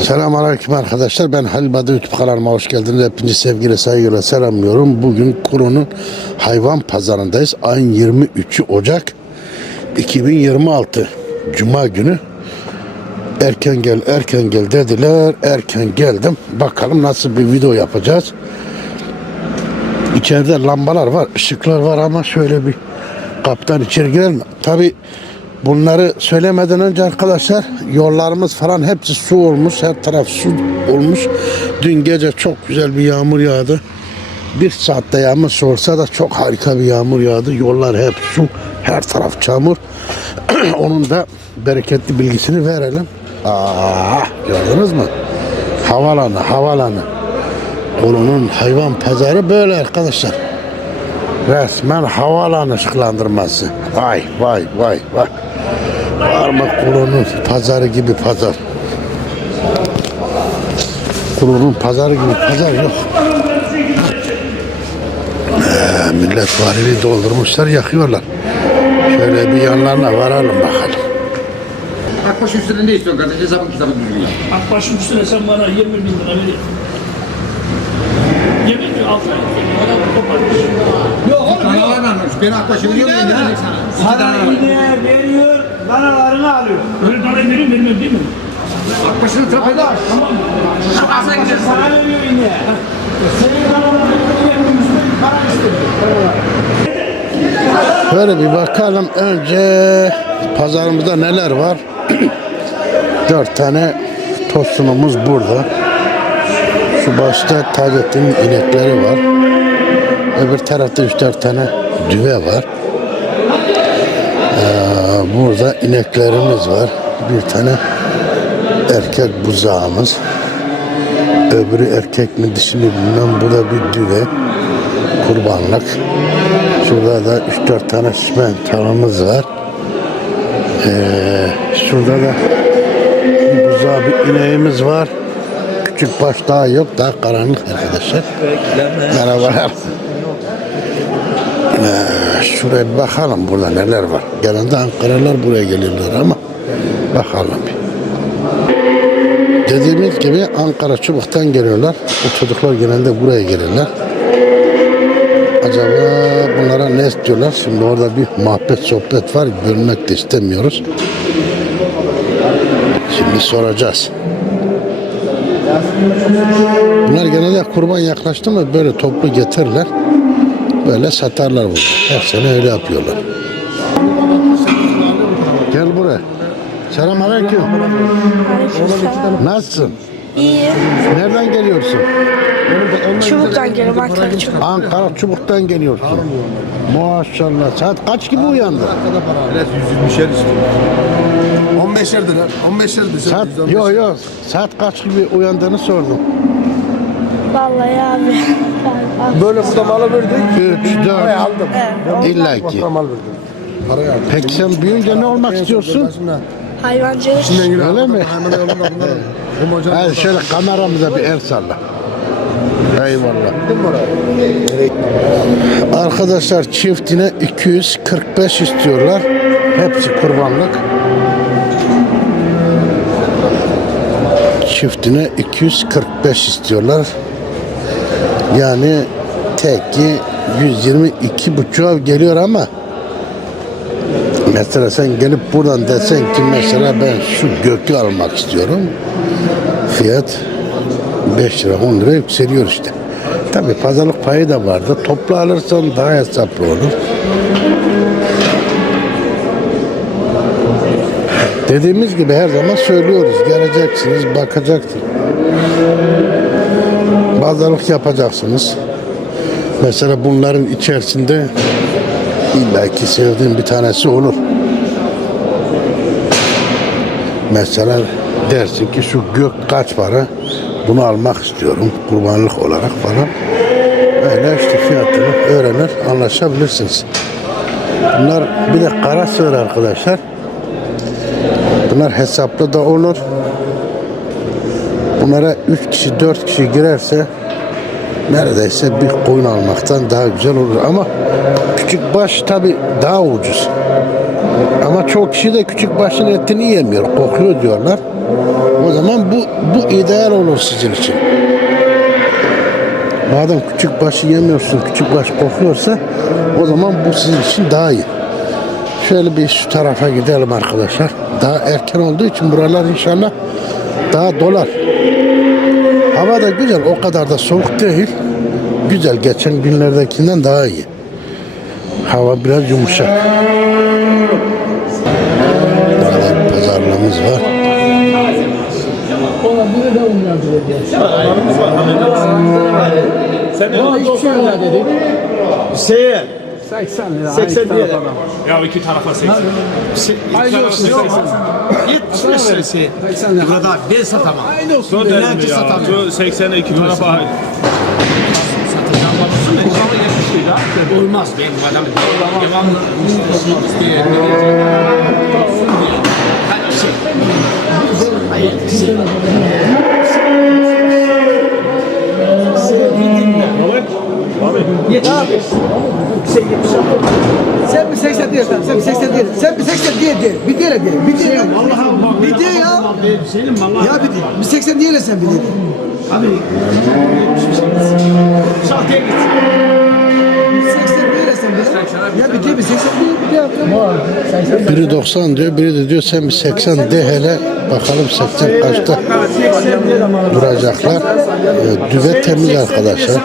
Selamünaleyküm arkadaşlar. Ben Halil Badı YouTube kanalıma hoş geldiniz. Hepinizi sevgiyle saygıyla selamlıyorum. Bugün Kuru'nun hayvan pazarındayız. Ayın 23'ü Ocak 2026 Cuma günü. Erken gel, erken gel dediler. Erken geldim. Bakalım nasıl bir video yapacağız. İçeride lambalar var, ışıklar var ama şöyle bir kaptan içeri girelim. Tabi bunları söylemeden önce arkadaşlar yollarımız falan hepsi su olmuş. Her taraf su olmuş. Dün gece çok güzel bir yağmur yağdı. Bir saatte yağmur sorsa da çok harika bir yağmur yağdı. Yollar hep su, her taraf çamur. Onun da bereketli bilgisini verelim. Aa, gördünüz mü? Havalanı, havalanı. Kuru'nun hayvan pazarı böyle arkadaşlar. Resmen havalan ışıklandırması. Vay vay vay vay. Var mı Kuru'nun pazarı gibi pazar? Kuru'nun pazarı gibi pazar yok. Ee, millet varili doldurmuşlar yakıyorlar. Şöyle bir yanlarına varalım bakalım. Akbaş üstüne ne istiyorsun kardeş? Hesabın kitabı düzgün yap. Akbaş'ın üstüne sen bana 20 bin lira verin. Yemin mi? Altı ay. Bana koparmış. Yok. Anlamış. Ben Akbaş'ı veriyorum ben ya. Var. ineğe veriyor, danalarını alıyor. Öyle parayı verin vermem değil mi? Akbaş'ın trafede. Tamam mı? Akbaşı sana veriyor ineğe. Senin danalarını üstüne para istemiyor. Böyle bir bakalım önce pazarımızda neler var. Dört tane tosunumuz burada. Şu başta Taceddin'in inekleri var. Öbür tarafta üç dört tane düve var. Ee, burada ineklerimiz var. Bir tane erkek buzağımız. Öbürü erkek mi dişi mi bilmem. Bu da bir düve. Kurbanlık. Şurada da 3-4 tane şişmen tavamız var. Ee, şurada da bir buzağı bir ineğimiz var. Küçük baş daha yok. Daha karanlık arkadaşlar. Merhabalar. Şuraya bir bakalım burada neler var. Genelde Ankaralılar buraya geliyorlar ama bakalım. Dediğimiz gibi Ankara Çubuk'tan geliyorlar. Bu çocuklar genelde buraya gelirler. Acaba bunlara ne istiyorlar? Şimdi orada bir muhabbet sohbet var. Bölmek de istemiyoruz. Şimdi soracağız. Bunlar genelde kurban yaklaştı mı böyle toplu getirirler. Böyle satarlar bunu. Her sene öyle yapıyorlar. Gel buraya. Selam aleyküm. Nasılsın? İyi. Nereden geliyorsun? Çubuktan geliyorum Ankara çubuk. Ankara Çubuk'tan geliyorsun. Maşallah. Saat kaç gibi uyandın? Biraz 120'şer istiyor. 15'er lira. 15'er lira. Saat yok yok. Saat kaç gibi uyandığını sordum. Vallahi abi. Böyle burada malı verdik. 3 Parayı 4 aldım. illa ki. Mal verdim. Parayı aldım. Peki sen büyüyünce ne olmak istiyorsun? Hayvancılık. Öyle mi? Hadi şöyle kameramıza bir el salla. Eyvallah. Arkadaşlar çiftine 245 istiyorlar. Hepsi kurbanlık. Çiftine 245 istiyorlar. Yani teki 122 buçuğa geliyor ama mesela sen gelip buradan desen ki mesela ben şu gökü almak istiyorum. Fiyat 5 lira 10 lira yükseliyor işte. Tabi pazarlık payı da vardı. Toplu alırsan daha hesaplı olur. Dediğimiz gibi her zaman söylüyoruz. Geleceksiniz, bakacaksınız. Pazarlık yapacaksınız. Mesela bunların içerisinde illaki sevdiğim bir tanesi olur. Mesela dersin ki şu gök kaç para? Bunu almak istiyorum kurbanlık olarak falan. Öyle işte fiyatını öğrenir, anlaşabilirsiniz. Bunlar bir de kara sığır arkadaşlar. Bunlar hesaplı da olur. Bunlara 3 kişi 4 kişi girerse neredeyse bir koyun almaktan daha güzel olur ama küçük baş tabi daha ucuz. Ama çok kişi de küçük başın etini yemiyor. Kokuyor diyorlar. O zaman bu bu ideal olur sizin için. Madem küçük başı yemiyorsun, küçük baş kokuyorsa o zaman bu sizin için daha iyi. Şöyle bir şu tarafa gidelim arkadaşlar. Daha erken olduğu için buralar inşallah daha dolar. Hava da güzel, o kadar da soğuk değil. Güzel, geçen günlerdekinden daha iyi. Hava biraz yumuşak. Burada bir pazarlığımız var. Şeye 80 lira. 80 lira. Ya iki tarafa 80. Aynı olsun. 75 lira şey. 80 lira. Burada ben satamam. Aynı olsun. Ben ya. satamam. Şu 80'e iki tarafa ait. Satacağım babasını. Ama 70 lira. Olmaz benim adamım. Devamlı müşterisi isteyen. Hadi şey. Hayır, şey. Sen bir 80 diye sen, sen bir 80 diye. Sen bir 80 diye de. Bir diye de. Bir diye ya. Bir diye ya. Ya bir diye. Bir 80 diye sen bir diye. Abi. Sahteye gitsin. Bir 80 diye sen bir diye. Ya bir diye bir 80 diye bir diye. Biri 90 diyor, biri de diyor sen bir 80 de hele bakalım 80 kaçta duracaklar. Ee, düve temiz arkadaşlar.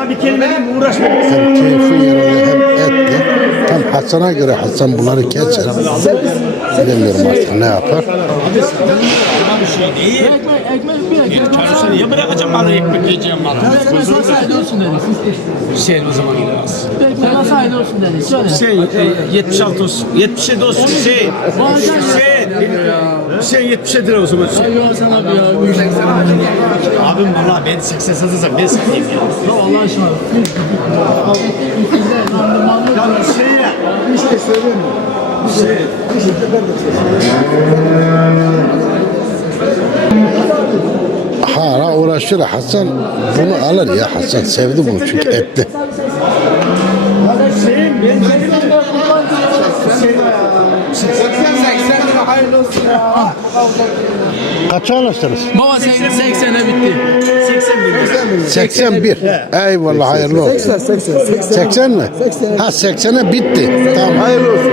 Hem keyfi yerinde hem etli. Tam Hasan'a göre Hasan bunları keser. Bilmiyorum artık ne yapar. Ya bırakacağım malı ekmek yiyeceğim malı. Sen nasıl sayede olsun dedi. Hüseyin o zaman. Sen nasıl sayede olsun dedi. Hüseyin e, 76 olsun. 77 olsun Hüseyin. Hüseyin. Hüseyin 77 lira olsun. Yok sana bir ya. Abim valla ben 80 satırsam ben satayım ya. Allah aşkına. Ya Hüseyin. İşte söyleyeyim mi? Bir şey ben de Hala uğraşır. Hasan bunu alır ya. Hasan sevdi bunu çünkü etli. Kaça anlaştınız? Baba 80'e bitti. 81. Eyvallah hayırlı olsun. 80 80 80. 80 mi? Ha 80'e bitti. Tamam. Hayırlı olsun.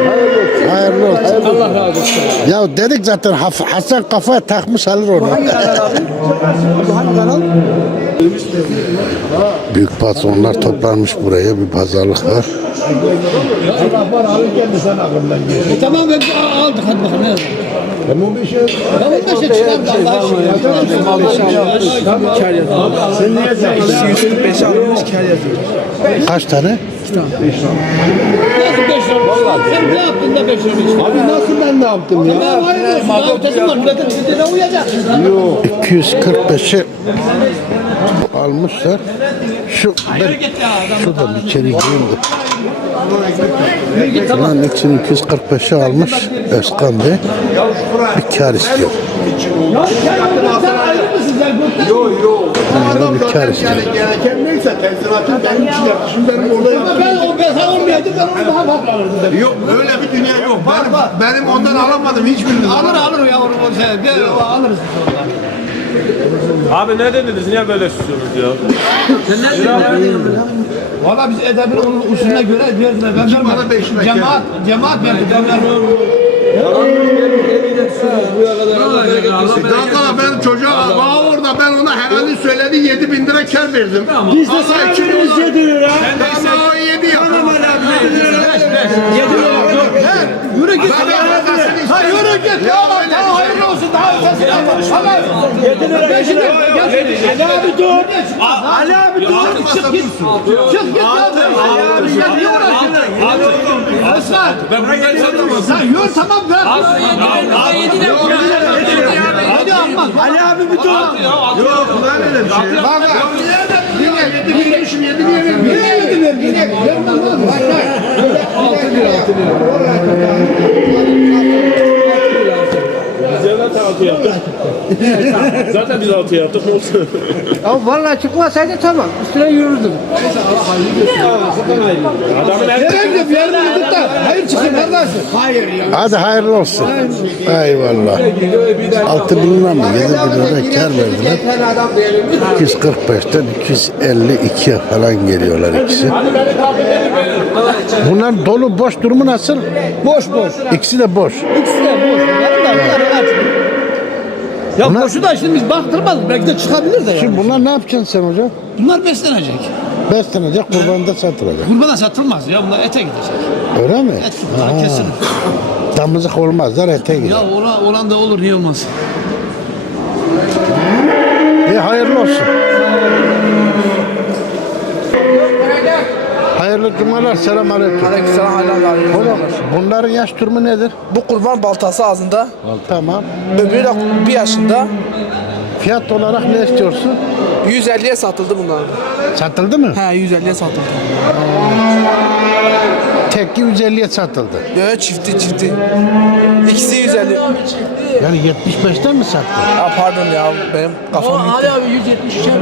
Hayırlı olsun. Allah razı olsun. Ya dedik zaten Hasan kafaya takmış alır onu. Hangi kanal abi? Hangi kanal? Büyük patronlar toplanmış buraya bir pazarlık var. Tamam ben aldık hadi bakalım. Ne yazık? Tamam bir şey. Tamam bir şey çıkardı Allah aşkına. Kar yazıyor. Sen ne yazıyorsun? 245 almış kar yazıyor. Kaç tane? Nasıl 5 olmuş? Sen ne yaptın da 5 olmuş? Abi nasıl ben ne yaptım ya? Tamam hayır olsun. Daha ötesi var. Milletin dediğine uyacak. 245'i almışlar. Şu ben şuradan içeri gireyim de. Lan için 245'i almış Özkan Bey. Bir kar istiyor. Sen gökten Yani bir kar istiyor. Gereken neyse tenzilatın benim için yapmışım benim orada yaptım. Ben o sen olmayacak ben onu daha farklı alırdım. Yok öyle bir dünya yok. Benim, benim ondan alamadım hiçbirini. Alır alır yavrum o şey. Alırız. Abi ne dediniz? Niye böyle susuyorsunuz ya? Valla biz edebin onun usulüne göre verdiler. Ben Kim bana beş lira Cemaat, cemaat verdi. Ben vermem. Daha sonra ben çocuğa bana orada ben ona herhalde söyledi 7 bin lira kar verdim. Biz de sana ikimiz 7 lira. Tamam o 7 yapalım. Yürü git. Ben Ha yürü git. Ya bak tamam hayırlı olsun. Daha yapalım. Tamam. 7 lira. Ben şimdi. Ali abi dur. Ali abi dur. Çık git. Çık git. Ali abi gel. Niye uğraşıyorsun? Aslan. Ben buraya satamam. Sen yürü tamam ver. Hadi Ahmet. Ali abi bir dur. Yok lan öyle bir şey. Bak bak. Yine 7 vermişim 7 niye vermiyorum? Niye yedin ver? Yine vermem lan. Bak bak. 6 lira 6 lira. altı yaptık. Zaten biz altı yaptık. Ne olsun? Ya vallahi çıkmasaydı tamam. Üstüne yürürdüm. Adamın el Nereye gidiyorsun? Yarın gidip de hayır çıksın kardeşim. Hayır ya. Hadi hayırlı olsun. Eyvallah. 6 bin lira mı 7 bin lira kar verdiler. 245'ten 252'ye falan geliyorlar ikisi. Bunlar dolu boş durumu nasıl? Boş boş. İkisi de boş. İkisi de boş. Ya Bunlar- boşu da şimdi biz baktırmadık. Belki de çıkabilir de yani. Şimdi bunlar ne yapacaksın sen hocam? Bunlar beslenecek. Beslenecek, kurbanda satılacak. Kurbana satılmaz ya. Bunlar ete gidecek. Öyle mi? Et bunlar kesin. Damızlık olmazlar ete gider. Ya olan, olan da olur niye olmaz? İyi hayırlı olsun. Hayırlı cumalar. Selam aleyküm. Aleykümselam var. Oğlum bunların yaş durumu nedir? Bu kurban baltası ağzında, Tamam. öbürü de bir yaşında. Fiyat olarak ne istiyorsun? 150'ye satıldı bunlar. Satıldı mı? He 150'ye satıldı. Tekli 150'ye satıldı. Yo çifti çifti. İkisi 150. Yani 75'ten mi sattın? Ha pardon ya benim kafam gitti. abi 173'e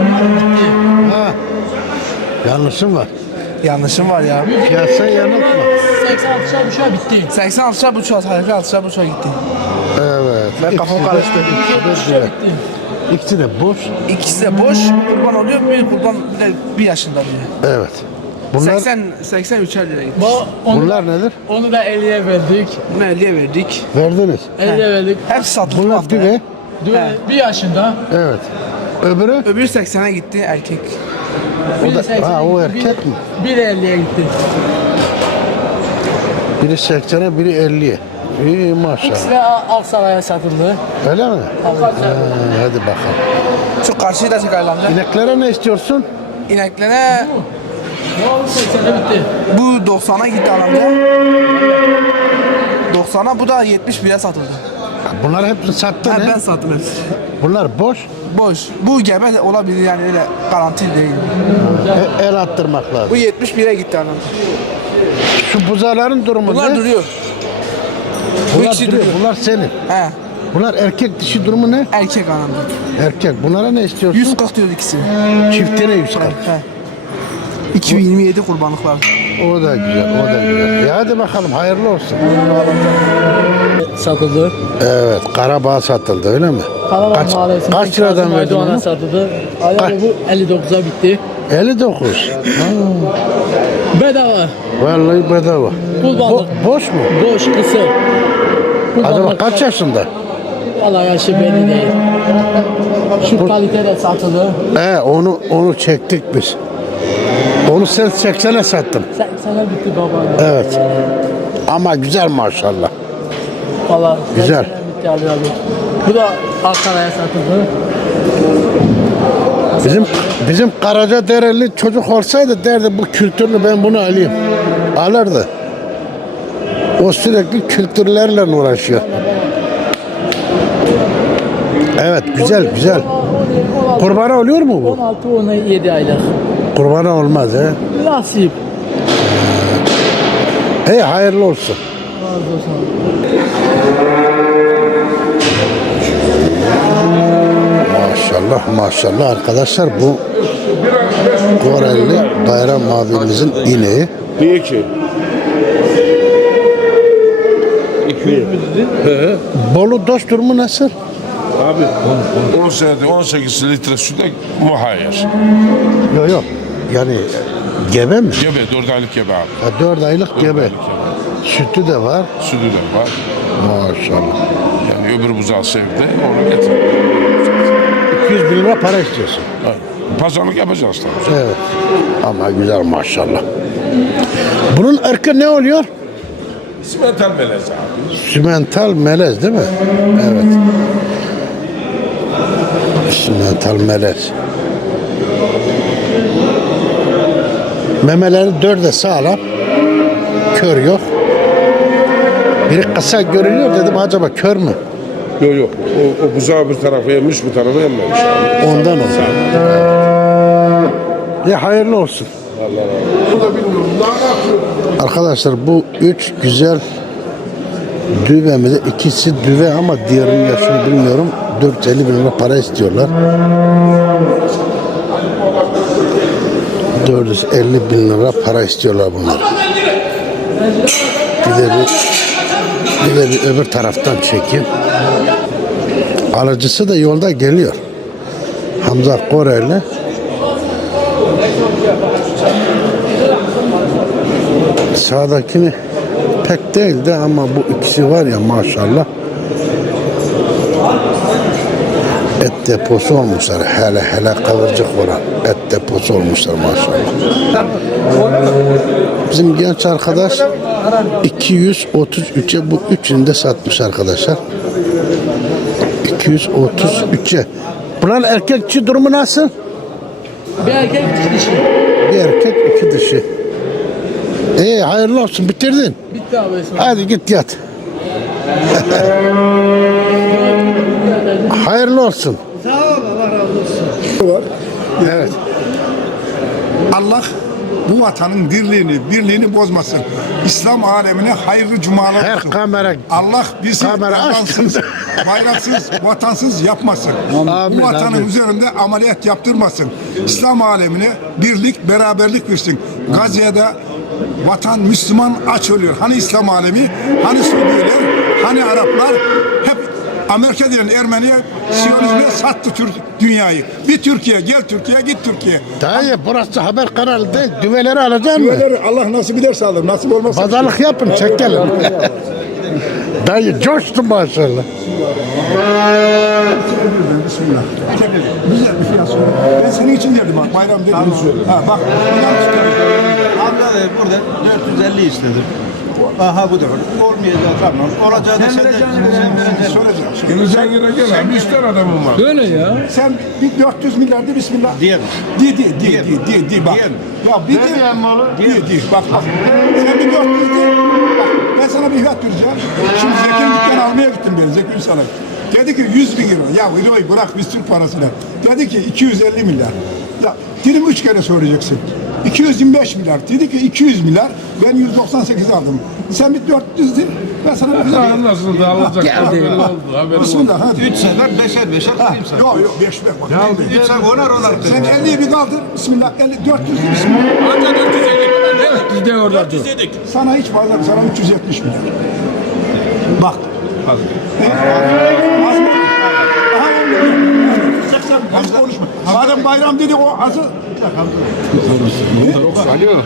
Ha. Yanlışım var. Yanlışım var ya. Piyasa yanıltma. 86'a bir şey bitti. 86'a buçuğa, tarifi 6'a buçuğa gitti. Evet. Ben kafam karıştı. ikisi de güzel. İkisi de boş. İkisi de boş kurban oluyor. Bir kurban bir de bir yaşında diyor. Evet. Bunlar 80 83'er lira gitti. bunlar nedir? Onu da 50'ye verdik. Bunu 50'ye verdik. Verdiniz. 50'ye verdik. Hepsi satıldı bu Bunlar düve. Düve bir yaşında. Evet. Öbürü? Öbürü 80'e gitti erkek. O da, ha, o erkek mi? Biri 50'ye gitti. Biri 80'e biri 50'ye. İyi maşallah. Ve Aksaray'a satıldı. Öyle mi? Ha, hadi bakalım. Şu karşıyı da çek amca. İneklere ne istiyorsun? İneklere Ne oldu 80'e bitti. bu 90'a gitti amca. 90'a bu da 71'e satıldı. Bunlar hepsini sattın Ha, he? ben sattım hepsini. Bunlar boş. Boş. Bu gebe de olabilir yani öyle garanti değil. E, el attırmak lazım. Bu 71'e gitti anam. Şu buzaların durumu Bunlar ne? duruyor. Bu Bunlar ikisi duruyor. duruyor. Bunlar senin. He. Bunlar erkek dişi durumu ne? Erkek anam. Erkek. Bunlara ne istiyorsun? 140 diyor ikisi. Çiftine 140. He. 2027 kurbanlıklar. O da güzel, o da güzel. Ya hadi bakalım hayırlı olsun. Satıldı. Evet, Karabağ satıldı öyle mi? Kalabalık Kaç- Mahallesi'nde kaç liradan verdin onu? satıldı. Ayağı bu 59'a bitti. 59. Bedava. Vallahi bedava. Bo- Kullandık. boş mu? Boş. Acaba Kullandık. kaç yaşında? Allah yaşı belli değil. Şu kalitede satıldı. He, onu onu çektik biz. Onu sen 80'e sattın. 80'e bitti baba. Evet. Ama güzel maşallah. Valla Güzel. 80'e bitti Ali abi. Bu da Ankara'ya satıldı. Bizim bizim Karaca Dereli çocuk olsaydı derdi bu kültürlü ben bunu alayım. Alırdı. O sürekli kültürlerle uğraşıyor. Evet güzel güzel. Kurbana oluyor mu bu? 16-17 aylık. Kurbana olmaz he. Nasip. Hey hayırlı olsun. Razı olsun. Maşallah maşallah arkadaşlar bu Koreli Bayram abimizin ineği. Niye ki? Bolu dost durumu nasıl? Abi 10 senede 18 litre sütte muhayyer. Yok yok. Yani gebe mi? Gebe, 4 aylık gebe abi. Ha, 4 aylık gebe. Sütü de var. Sütü de var. Maşallah. Öbür buzağı sevdi, onu getir. 200 bin lira para istiyorsun. Ha, Pazarlık yapacağız tabii. Evet. Ama güzel maşallah. Bunun ırkı ne oluyor? Simental melez abi. Simental melez değil mi? Evet. Simental melez. Memeleri dörde sağlam. Kör yok. Biri kısa görünüyor dedim acaba kör mü? Yok yok. O, o buzağı bir tarafa yemiş bu tarafa yememiş. Ondan oldu. Ya hayırlı olsun. Arkadaşlar bu üç güzel Düve mi de ikisi düve ama diğerinin yaşını bilmiyorum. 450 bin lira para istiyorlar. 450 bin lira para istiyorlar bunlar. Bir de bir, bir öbür taraftan çekeyim. Alıcısı da yolda geliyor. Hamza Koreli. Sağdakini pek değildi ama bu ikisi var ya maşallah. Et deposu olmuşlar. Hele hele kıvırcık olan et deposu olmuşlar maşallah. Bizim genç arkadaş 233'e bu üçünü de satmış arkadaşlar. 233'e. Bunların erkekçi durumu nasıl? Bir erkek iki dişi. Bir erkek iki dişi. İyi hayırlı olsun bitirdin. Bitti abi. Hadi git yat. hayırlı olsun. Sağ ol Allah razı olsun. Evet. Allah bu vatanın dirliğini, birliğini bozmasın. İslam alemine hayırlı cumalar Her olsun. kamera Allah bizi Kamera vatansız, bayraksız, vatansız yapmasın. Amin, bu vatanın amin. üzerinde ameliyat yaptırmasın. İslam alemine birlik, beraberlik versin. Gazze'de vatan Müslüman aç ölüyor. Hani İslam alemi, hani Suriyeliler, hani Araplar Amerika diyen Ermeniye, Siyonizme sattı Türk dünyayı. Bir Türkiye, gel Türkiye, git Türkiye. Dayı burası haber kanalı değil. Düveleri alacaksın mı? Düveleri Allah nasip ederse alır, nasip olmazsa Pazarlık yapın çekelim. Dayı coştu maşallah. Bismillah. Güzel bir fiyat söyle. Ben senin için dedim bak bayram dedim. Ha bak. inan çıkarım. Abla da burada 450 istedim. Aha bu da olmayacak tamam. Olacağı da sen de sen vereceksin. Soracağım. Geleceksin yere gel abi. İster adamım var. Böyle ya. Sen bir 400 milyar de bismillah. Diyelim. Di di di di di di bak. Diyelim. Ya bir di. Di di bak bak. Sen bir 400 di. Bak ben sana bir fiyat vereceğim. Şimdi Zeki'nin dükkanı almaya gittim ben Zeki sana. Dedi ki 100 bin euro. Ya euroyu bırak biz Türk parasına. Dedi ki 250 milyar. Ya dilim üç kere soracaksın. 225 milyar. Dedi ki 200 milyar. Ben 198 aldım. Sen bir 400 din. Ben sana bir Daha nasıl da alacak. Haberin oldu. Haberin oldu. Bismillah hadi. 3 sefer beşer beşer kırayım sana. Yok yok 5 ver bak. Ya, 3 sefer onar onar sen kırayım. 50'yi bir kaldır. Bismillah 50 400 de bismillah. Anca 450. Biz de orada dur. Sana hiç fazla sana 370 milyar. Bak. Az. Az mı? Aha 10 milyon. Az konuşma. Madem bayram dedi o azı.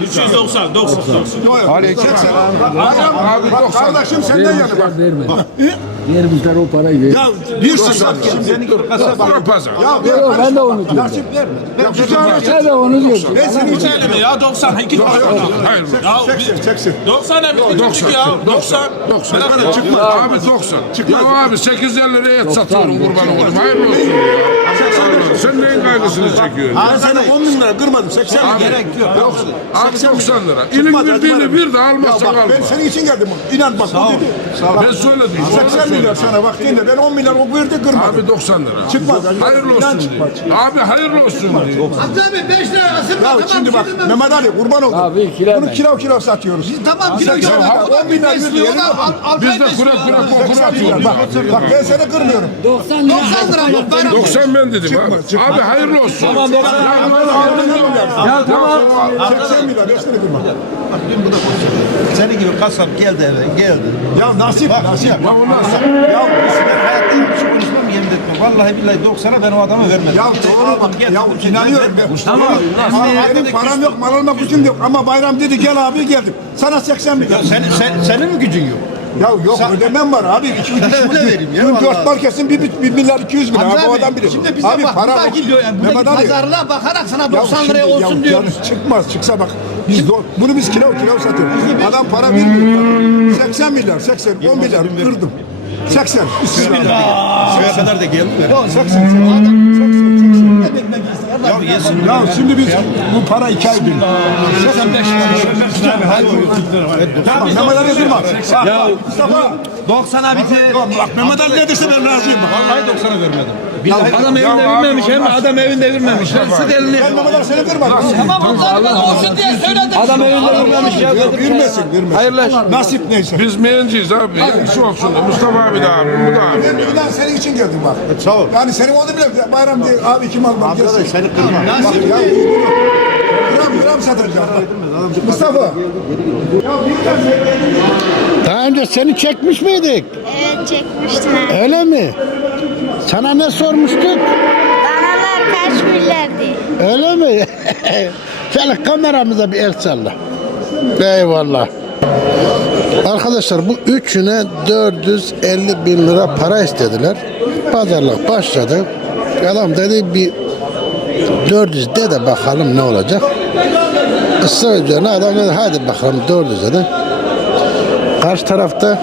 390, 90, 90. Yok yok. Seksen. Bayram. Bak kardeşim senden yanı bak. Yerimizden o parayı ver. Ya bir sıfır. Senin gibi kasap Bura pazar. Ya ben, ben de onu diyorum. Nasip verme. Yapacağım. Sen de onu diyorsun. Ben senin için. Söyleme ya 90. İki tane. Hayır. Ya 80 80. 90 hem 90 ya. 90. 90. Bırak Çıkmaz. Abi 90. Ya abi 850 liraya et satıyorum kurban olayım. Hayırlı olsun. Sen neyin kaygısını çekiyorsun? Ben sana 10 bin lira kırmadım. 80 Abi, gerek yok. Abi 90 lira. İlin verdiğini bir de almazsan alma. ben senin için geldim. İnan bak bu dedi. Ben söyledim. 80 milyar sana bak dinle. Ben 10 milyar o verdi kırmadım. Abi 90 lira. Çıkmaz. Hayırlı olsun diyor. Abi hayırlı olsun diyor. Ya şimdi bak Mehmet Ali kurban oldu. Abi kira Bunu kilo kilo satıyoruz. Tamam kilo 80 kilo. milyar. 10 milyar yüz lira. Biz de kura kura kura 80 milyar. atıyoruz. Bak, bak ben seni kırmıyorum. 90 lira. 90 lira bak bayram. 90 ben dedim abi. Abi hayırlı olsun. Tamam 90 Ya tamam. 80 milyar. Ben seni kırmam. Bak dün bu da konuşuyor. Senin gibi kasap geldi eve geldi. Ya nasip nasip. Ya bunlar Ya ben hayatta hiç konuşmam yemin etmem. Vallahi billahi 90'a ben o adama vermedim. Ya doğru bak. Gel, Ya inanıyorum ben. Tamam. Ama benim param yok, mal almak gücüm yok. Ama bayram dedi gel abi geldim. Sana 80 milyar. Sen, sen, senin mi gücün yok? Ya yok ödemem var abi. İki, üç, üç, Ne vereyim ya Dün vallahi. dört mal kesin bir, bir, bir milyar 200 bin. Abi, o abi, adam bilir. Şimdi bize abi bak, para buradaki, yani Mehmet buradaki Ali. pazarlığa bakarak sana Ya 90 liraya olsun ya, diyoruz. yani çıkmaz çıksa bak. Biz do- bunu biz kilo kilo satıyoruz. Adam para vermiyor. 80 milyar 80 10 milyar kırdım. 80. Bismillah. Şuraya kadar da geldiler. Ya 80 80. Adam 80 80. Ne bekmek ister? Ya. Ya şimdi biz bu para iki ay bin. 85 lira. Tamam Mehmet Ali durma. Ya Mustafa. 90'a bitir. Bak Mehmet Ali ne derse ben razıyım. Vallahi 90'a vermedim. Adam evinde vermemiş hem adam evinde vermemiş. Lan sık elini. Ben bu kadar seni kırmadım. Tamam onlar ben olsun diye söyledim. Adam evinde vermemiş ya. Yok girmesin girmesin. Hayırlı Nasip neyse. Biz meyenciyiz abi. Yanlış olsun da. Mustafa abi de abi. Bu da abi. Ben senin için geldim bak. Sağ ol. Yani senin oldu bile bayram diye abi kim almam gelsin. seni kırma. Bak ya biz bunu gram gram satacağım. Mustafa. Ya bir tane Daha önce seni çekmiş miydik? Evet çekmiştim. Öyle mi? Sana ne sormuştuk? Danalar kaç güllerdi? Öyle mi? Şöyle kameramıza bir el salla. Eyvallah. Arkadaşlar bu üçüne 450 bin lira para istediler. Pazarlık başladı. Adam dedi bir 400 de de bakalım ne olacak. Israr üzerine adam dedi hadi bakalım 400 dedi. Karşı tarafta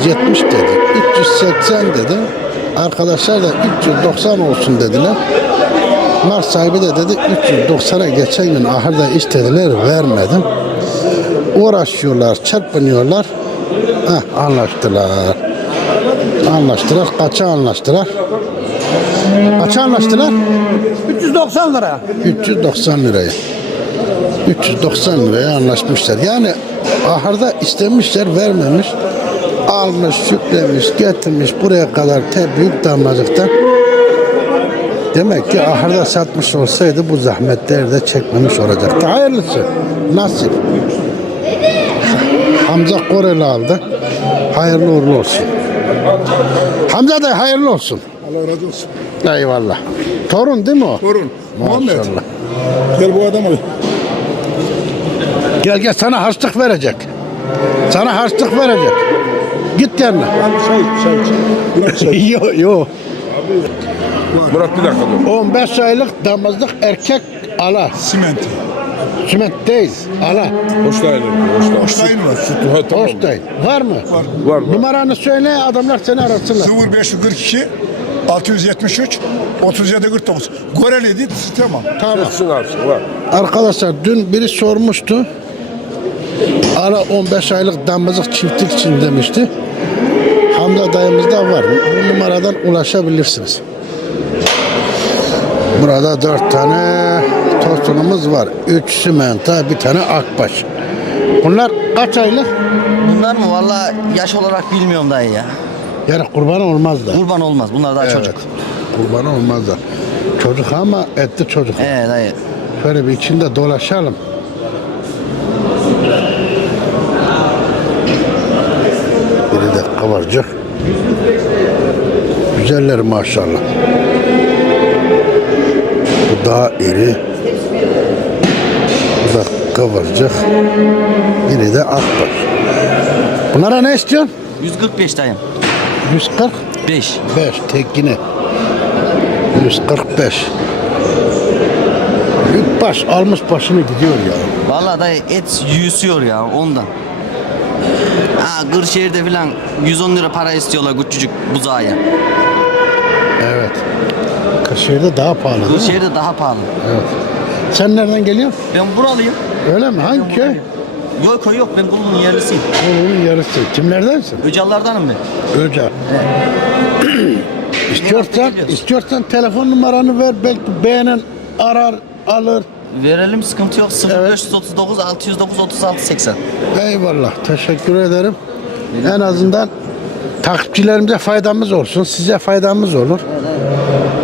370 dedi. 380 dedi. Arkadaşlar da 390 olsun dediler. Mal sahibi de dedi 390'a geçen gün ahırda istediler vermedim. Uğraşıyorlar, çırpınıyorlar. Heh, anlaştılar. Anlaştılar. Kaça anlaştılar? Kaça anlaştılar? 390 lira. 390 liraya. 390 liraya anlaşmışlar. Yani ahırda istemişler vermemiş. Almış, yüklemiş, getirmiş buraya kadar te büyük damlacıktan. Demek ki ahırda satmış olsaydı bu zahmetleri de çekmemiş olacaktı. Hayırlısı. Nasip. Hamza Koreli aldı. Hayırlı uğurlu olsun. Hamza da hayırlı olsun. Allah razı olsun. Eyvallah. Torun değil mi o? Torun. Muhammed. Maşallah. Gel bu adamı. Gel gel sana harçlık verecek. Sana harçlık verecek. Git yanına. Çay, çay, çay. Bırak çay. yo yo. Murat bir dakika dur. 15 aylık damızlık erkek ala. Siment. Sümet değil. Ala. Hoştayın. Hoştayın. Hoştayın var. Ha, tamam. Hoş değil. Var mı? Var. Var var. Numaranı söyle adamlar seni arasınlar. 0542 673 37 49. Goreli tamam. Tamam. Var. Arkadaşlar dün biri sormuştu. Ara 15 aylık damızlık çiftlik için demişti. Hamza dayımızda var. Bu numaradan ulaşabilirsiniz. Burada dört tane tostunumuz var. Üç simenta, bir tane akbaş. Bunlar kaç aylık? Bunlar mı? Valla yaş olarak bilmiyorum dayı ya. Yani kurban olmazlar. Kurban olmaz. Bunlar daha çocuk. Kurban olmazlar. Çocuk ama etli çocuk. Ee dayı. Şöyle bir içinde dolaşalım. Biri de kabarcık. Güzeller maşallah. Bu daha iri. Bu da kabarcık. Biri de akbaş. Bunlara ne istiyorsun? 145 dayım. 140. 5. 5 tekine. 145. Büyük baş almış başını gidiyor ya. Valla dayı et yüzüyor ya ondan. Ha Kırşehir'de filan 110 lira para istiyorlar küçücük buzağa. Evet. Kırşehir'de daha pahalı değil mi? Kırşehir'de daha pahalı. Evet. Sen nereden geliyorsun? Ben buralıyım. Öyle mi? Hangi köy? Yok köy yok ben Bolu'nun yerlisiyim. Oğlunun yarısı. Kimlerdensin? Öcallardanım ben. Öca. istiyorsan, istiyorsan telefon numaranı ver. Belki beğenen arar, alır. Verelim sıkıntı yok. 0539 609 36 80. Eyvallah. Teşekkür ederim. En azından takipçilerimize faydamız olsun. Size faydamız olur.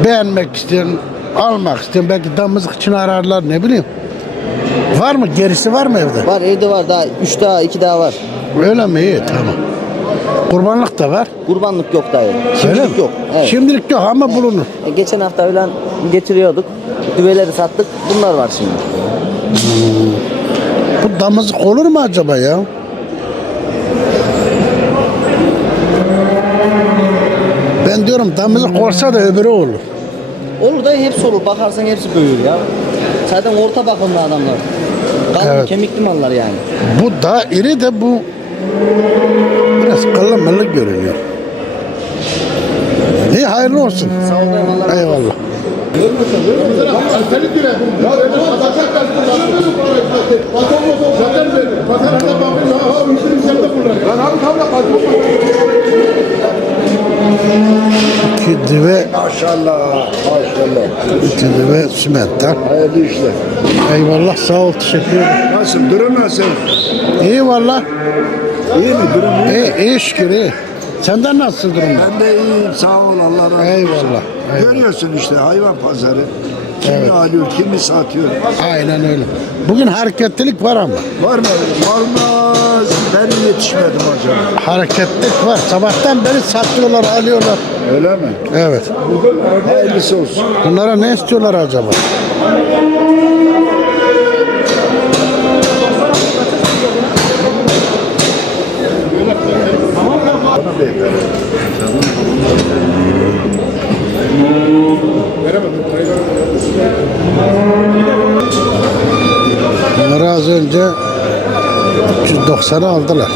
Beğenmek isteyen, almak isteyen belki damızlık için ararlar ne bileyim. Var mı? Gerisi var mı evde? Var evde var daha 3 daha 2 daha var. Öyle mi? İyi tamam. Kurbanlık da var. Kurbanlık yok dayı. Öyle mi? Şimdilik yok. Evet. Şimdilik yok ama bulunur. E, Geçen hafta falan getiriyorduk. Düveleri sattık. Bunlar var şimdi. Bu damızlık olur mu acaba ya? Ben diyorum damızlık olsa da öbürü olur. Olur da hepsi olur. Bakarsan hepsi büyür ya. Zaten orta bakımlı adamlar. Kalın Evet. kemikli mallar yani. Bu daha iri de bu biraz kıllı mıllı görünüyor. İyi hayırlı olsun. Sağ ol dayım, Allah razı olsun. Eyvallah. İki düve, Maşallah. Maşallah. iki düve simental. Hayırlı işler. Eyvallah sağ ol teşekkür ederim. Nasıl? Durum nasıl? İyi valla. İyi mi? Durum iyi. İyi, iyi şükür iyi. Senden nasıl durum? Ben de iyiyim. Sağ ol. Allah razı olsun. Eyvallah. eyvallah. Görüyorsun işte hayvan pazarı. Kimi alıyor, kimi satıyor. Aynen öyle. Bugün hareketlilik var ama. Var mı? Olmaz. Ben yetişmedim hocam. Hareketlilik var. Sabahtan beri satıyorlar, alıyorlar. Öyle mi? Evet. Hayırlısı olsun. Bunlara ne istiyorlar acaba? Bunları az önce 390'a aldılar.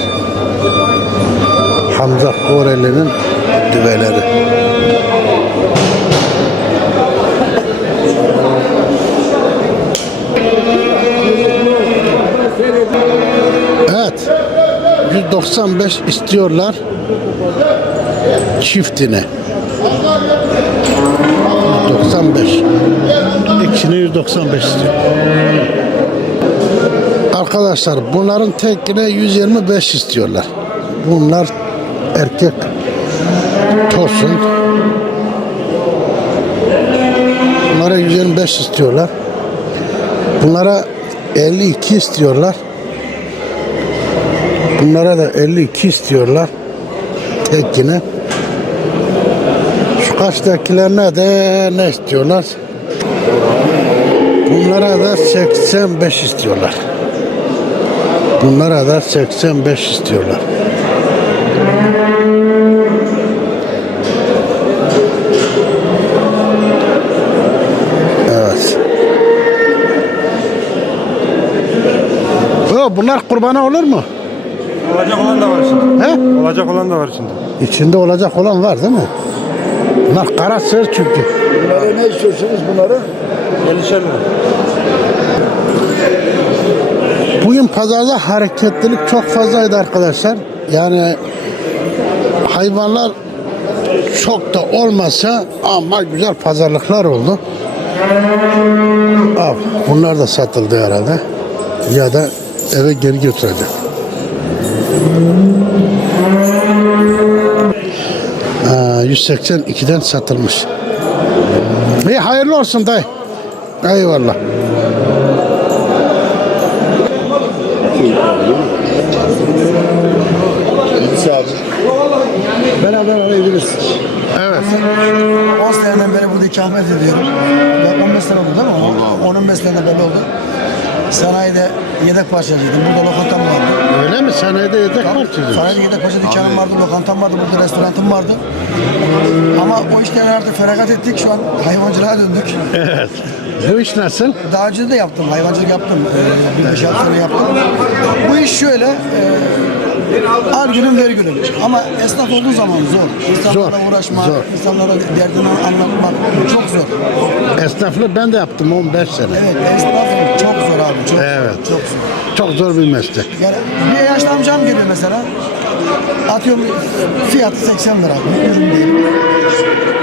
Hamza Koreli'nin düveleri. Evet. 195 istiyorlar. Çiftine. 195. İkisini 195 istiyor. Arkadaşlar bunların tekine 125 istiyorlar. Bunlar erkek tosun. Bunlara 125 istiyorlar. Bunlara 52 istiyorlar. Bunlara da 52 istiyorlar. Tekine. Şu karşıdakilerine de ne istiyorlar? Bunlara da 85 istiyorlar. Bunlara da 85 istiyorlar. Evet. Yo, bunlar kurbana olur mu? Olacak olan da var şimdi. He? Olacak olan da var şimdi. İçinde olacak olan var değil mi? Bunlar kara sığır çünkü. Bunlara ne istiyorsunuz bunları? 50'şer lira. Bugün pazarda hareketlilik çok fazlaydı arkadaşlar. Yani hayvanlar çok da olmasa ama güzel pazarlıklar oldu. Abi, bunlar da satıldı herhalde. Ya da eve geri götürecek. Ha, 182'den satılmış. İyi hayırlı olsun dayı. Eyvallah. Beraber arayabiliriz. Evet. 10 seneden beri burada ikamet ediyorum. Yaklaşık 15 sene oldu değil mi? 10-15 senede belli oldu. Sanayide yedek parçacıydım. Burada lokantam vardı. Öyle mi? Sanayide yedek çocuğum. Sanayide yedek parça dükkanım vardı, lokantam vardı, burada restoranım vardı. Ama o işten artık feragat ettik. Şu an hayvancılığa döndük. Evet. Bu iş nasıl? Daha önce de yaptım, hayvancılık yaptım. Ee, bir beş altı sene yaptım. Bu iş şöyle, e, al günüm ver günüm. Ama esnaf olduğu zaman zor. İnsanlarla Zor, uğraşmak, zor. insanlara derdini anlatmak çok zor. Esnaflık ben de yaptım 15 sene. Evet, esnaf çok zor abi, çok Evet. çok zor. Çok zor bir meslek. Yani bir yaşlı amcam geliyor mesela, atıyorum fiyatı 80 lira, ürün diyelim.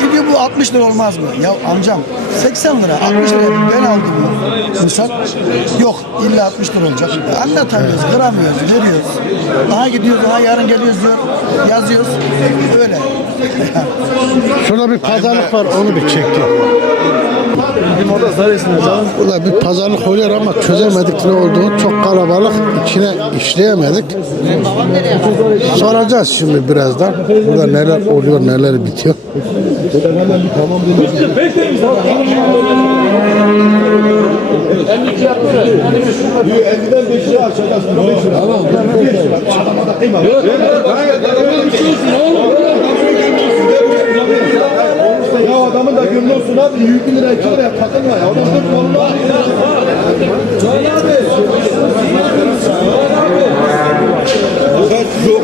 Gidiyor bu 60 lira olmaz mı? Ya amcam 80 lira, 60 lira ben aldım bu misal. Yok, illa 60 lira olacak. Anlatamıyoruz, kıramıyoruz, veriyoruz. Aha gidiyoruz, aha yarın geliyoruz diyor, yazıyoruz. Öyle. Şurada bir pazarlık var onu bir çekti. Burada bir pazarlık oluyor ama çözemedik ne olduğunu. Çok kalabalık. içine işleyemedik. Soracağız şimdi birazdan. Burada neler oluyor neler bitiyor. Ya adamın da gönlü olsun abi. 100 lira 2 liraya takılma ya. Dört malını alıyor. Cahil abi. Yok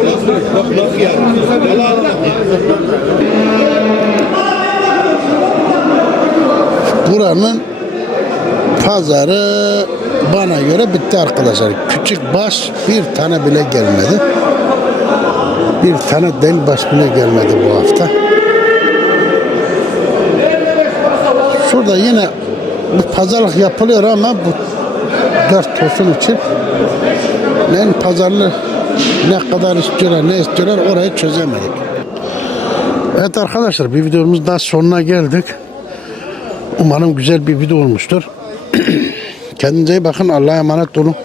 bak bak ya. Buranın pazarı bana göre bitti arkadaşlar. Küçük baş bir tane bile gelmedi. Bir tane del baş bile gelmedi bu hafta. Şurada yine pazarlık yapılıyor ama bu dört tosun için ne pazarlı ne kadar istiyorlar ne istiyorlar orayı çözemedik. Evet arkadaşlar bir videomuz daha sonuna geldik. Umarım güzel bir video olmuştur. Kendinize iyi bakın. Allah'a emanet olun.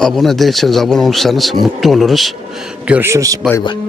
Abone değilseniz abone olursanız mutlu oluruz. Görüşürüz. Bay bay.